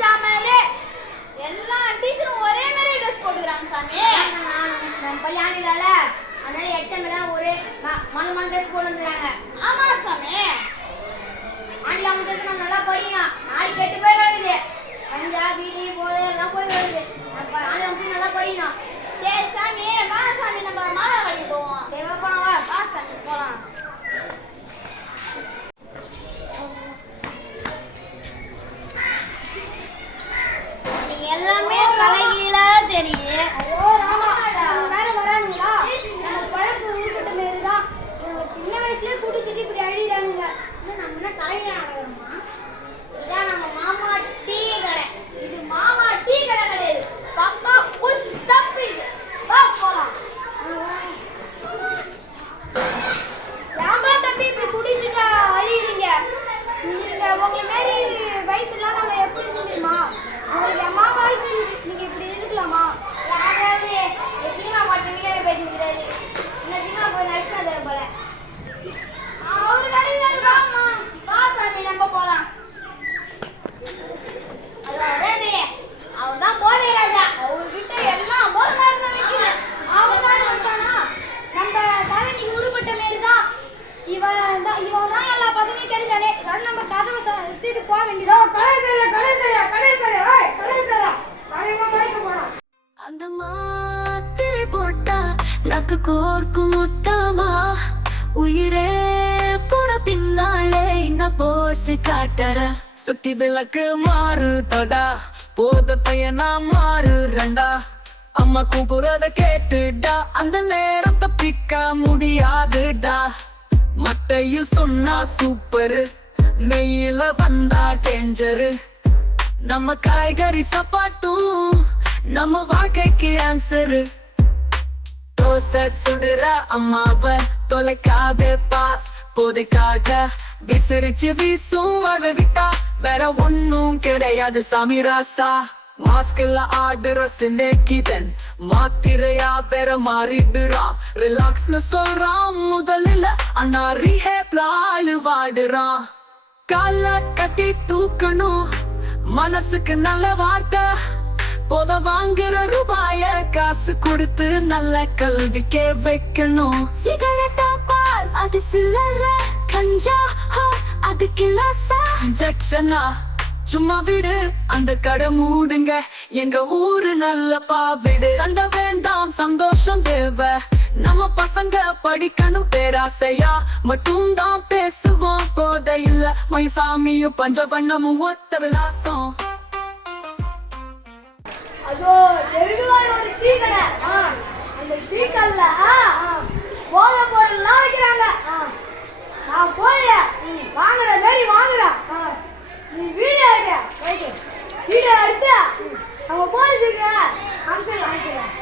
சமரே எல்லா டீச்சரும் ஒரே மாதிரி ட்ரெஸ் போட்டுக்கிறாங்க சாமி. நம்ம பையன் அதனால எக்ஸாம் எல்லாம் ஒரே மனமான ட்ரெஸ் போட்டு வந்துறாங்க ஆமா சாமி. ஆண்டில அவன் ட்ரெஸ் நம்ம நல்லா படிக்கலாம் நாடி கெட்டு போய் கிடக்குது பஞ்சா பீடி எல்லாம் போய் கிடக்குது நம்ம ஆண்டில நல்லா படிக்கணும் உங்களை மாரி வயசுலாம் நம்ம எப்படி முடியுமா உங்களுக்கு உனக்கு கோர்க்கும் உத்தமா உயிரே போன பின்னாலே இந்த போசி காட்டற சுட்டி விளக்கு மாறு தடா. போத பையனா மாறு ரெண்டா. அம்மா கூப்பிடுறத கேட்டுடா. அந்த நேரம் தப்பிக்க முடியாதுடா. மட்டையில் சொன்னா சூப்பரு. நெய்யில வந்தா டேஞ்சரு. நம்ம காய்கறி சாப்பாட்டும் நம்ம வாழ்க்கைக்கு ஆன்சரு தோசை சுடுற அம்மாவ தொலைக்காத பாஸ். போதைக்காக விசிறிச்சு வீசும் வாழ்வை வேற ஒன்னும் கிடையாது சாமி ராசா. மாஸ்கில் ஆடுற சின்னேக்கிதன் மாத்திரையா வேற மாறிடுறான் ரிலாக்ஸ்னு சொல்றான் முதல்ல அண்ணா ரீஹேப்ல ஆளு வாடுறான் கால கட்டி தூக்கணும். மனசுக்கு நல்ல வார்த்தை. போத வாங்குற ரூபாய காசு கொடுத்து நல்ல கல்விக்கே வைக்கணும். சிகரெட்டா பாஸ் அது சில்லற. கஞ்சா அது கிலாசா இன்ஜெக்ஷனா சும்மா விடு அந்த கடை மூடுங்க. எங்க ஊரு நல்லப்பா விடு சண்டை வேண்டாம் சந்தோஷம் தேவை. நம்ம பசங்க படிக்கணும் பேராசையா. மட்டும் தான் பேசுவோம் போத இல்ல. மயசாமியும் பஞ்சவண்ணமும் ஒத்த விலாசம். அதோ தெருவாய் ஒரு டீ கடை அந்த டீ கடையில போதை பொருள்லாம் வைக்கிறாங்க. நான் போய் வாங்குற மாரி வாங்குறேன். நீ வீடியோ எடு வீடியோ எடுத்து நம்ம போலீஸுக்கு அனுப்பிச்சிடலாம் அனுப்பிச்சிடலாம்?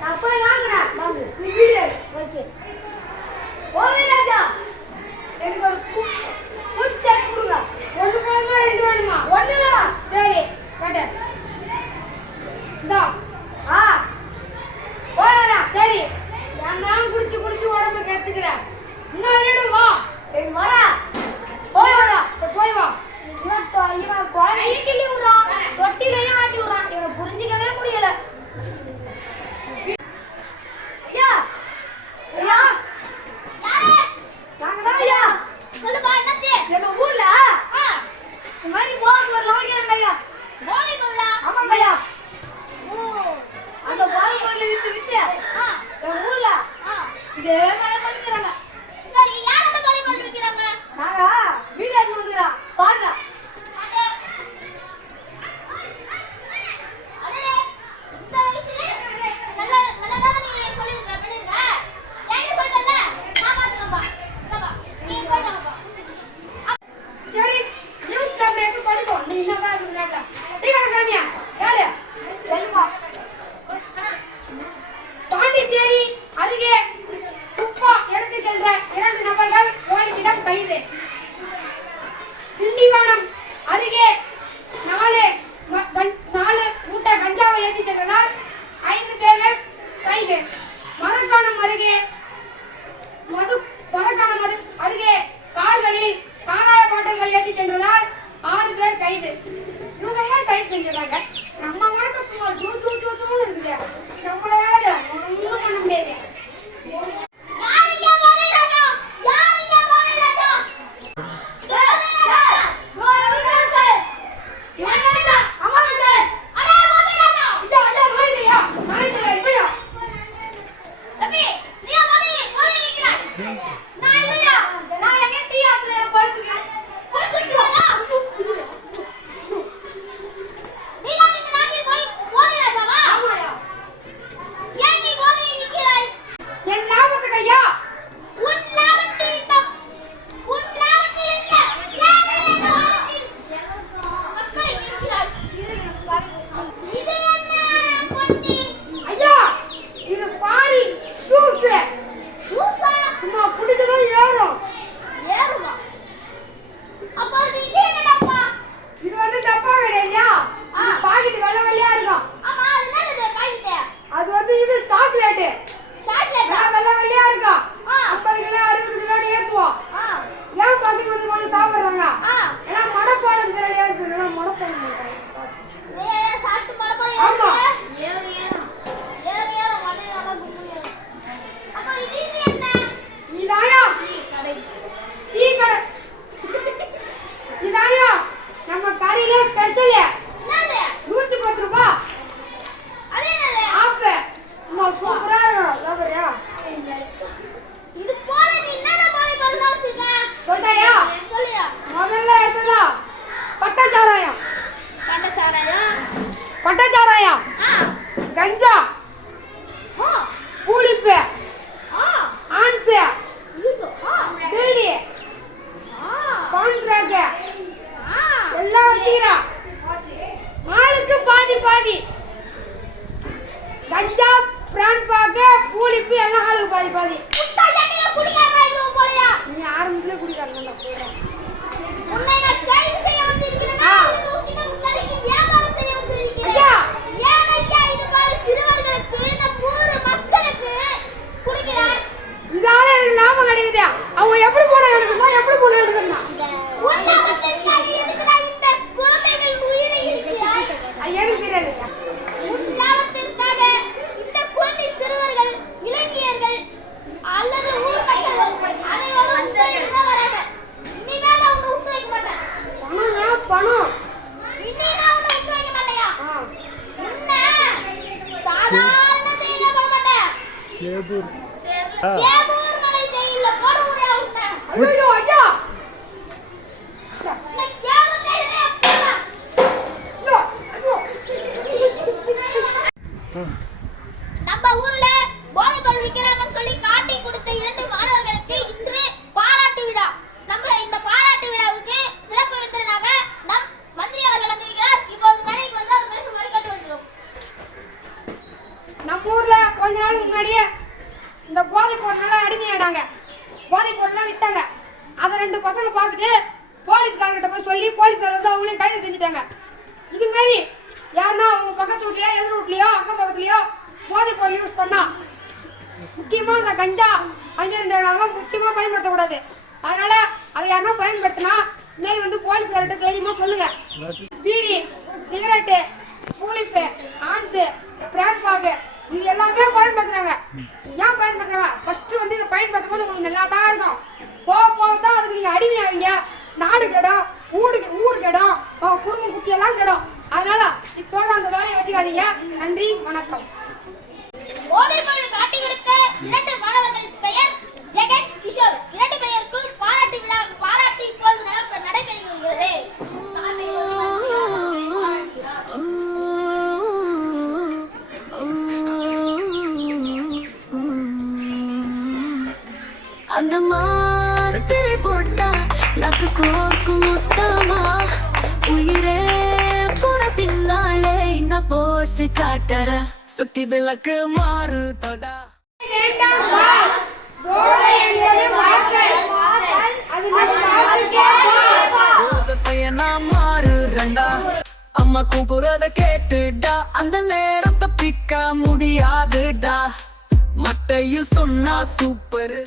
நான் போய் வாங்குறேன். வாங்கு. நீ வீடியோ ஓகே. போதை ராஜா எனக்கு ஒரு குச்சி கொடுங்க. ஒண்ணு போதுமா ரெண்டு வேணுமா? ஒண்ணு இல்லடா சரி கட்டு இந்தா ஆ போயடா சரி நான் குடிச்சு குடிச்சு உடம்பு கெடுத்துக்கிறேன் இன்னும் ரெண்டு வா ஏய் வரா போய் வரா இப்ப போய் வா இவன் தொ- இவன் குழந்தையும் கிள்ளி விடுறான் தொட்டிலையும் ஆட்டி விடுறான் இவனை புரிஞ்சிக்கவே முடியல ஐயா ஐயா நாங்க தான் ஐயா சொல்லுப்பா என்னாச்சு எங்க ஊர்ல ஆ, இந்த மாதிரி போதை பொருள் வாங்கிக்கிறாங்க ஐயா போதை பொருளா ஆமாங்க ஐயா ஓ அந்த போதை பொருள் வித்து வித்து ஆ, எங்க ஊர்ல ஆ. இதே மாதிரி பண்ணிக்கிறாங்க சரி யார் அந்த போதை பொருள் விற்கிறாங்க நாங்க வீடியோ எடுத்து வந்துக்கிறோம் பாருங்க அது அடடே, இந்த வயசுல நல்ல நல்லதாக நீ சொல்லிருக்க பண்ணிருக்க என்கிட்ட சொல்லிட்டல நான் பாத்துக்கிறேன்பா இந்தப்பா நீ போயிட்டு வாப்பா சரி நியூஸ் பேப்பர் படிப்போம் நீ என்னதான் இருக்கிறாங்க டீ கடை சாமியா யாரு சொல்லுப்பா பாண்டிச்சேரி அருகே குப்பா எடுத்து சென்ற இரண்டு நபர்கள் போலீசிடம் கைது. திண்டிவனம் அருகே நாலு நாலு இவங்க ஏன் கைது செஞ்சிருக்காங்க நம்ம வழக்கம் சும்மா ஜூ ஜூ ஜூ ஜூன்னு இருக்குது நம்மள யாரு ஒன்றும் பண்ண முடியாது பாதி கஞ்சா பிரான் பாக்க பூலிப்பு எல்லாம் ஆளுக்கு பாதி பாதி நீ ஆரம்பத்துல ஆ. நம்ம ஊர்ல கொஞ்ச நாளுக்கு முன்னாடியே இந்த போதைப் பொருள்னால அடிமையாடாங்க போதைப் பொருள்லாம் வித்தாங்க. அதை ரெண்டு பசங்க பார்த்துட்டு போலீஸ்காரர்கிட்ட போய் சொல்லி போலீஸ்காரர் வந்து அவங்களையும் கைது செஞ்சுட்டாங்க. இது மாரி யாருன்னா அவங்க பக்கத்து வீட்லயோ எதிர் வீட்லயோ அக்கம் பக்கத்துலயோ போதைப் பொருள் யூஸ் பண்ணா முக்கியமா இந்த கஞ்சா அஞ்சு முக்கியமா பயன்படுத்தக்கூடாது. அதனால அதை யாருன்னா பயன்படுத்தினா இந்த மாதிரி வந்து போலீஸ்கார்ட்ட தைரியமா சொல்லுங்க. பீடி சிகரெட்டு நாடு கெடும் ஊடு ஊர் கெடும் குடும்பம் குட்டியெல்லாம் கெடும் அதனால இப்போட அந்த வேலையை வச்சுக்காதீங்க. நன்றி வணக்கம். போதைப்பொருள் காட்டி கொடுத்த இரண்டு மாணவர்கள் பெயர் ஜெகன் கிஷோர். இரண்டு பெயருக்கும் பாராட்டு விழா பாராட்டு இப்போது நட- நடைபெறுகிறது. அந்த போட்டா நக்கு கோர்க்கும் முத்தமா? உயிரே போன பின்னாலே என்ன போசி காட்டற. சுத்தி விளக்கு மாறு தொடா. அம்மா கூப்பிடுறத கேட்டுடா. அந்த நேரம் தப்பிக்க முடியாதுடா. மட்டையில் சொன்னா சூப்பர்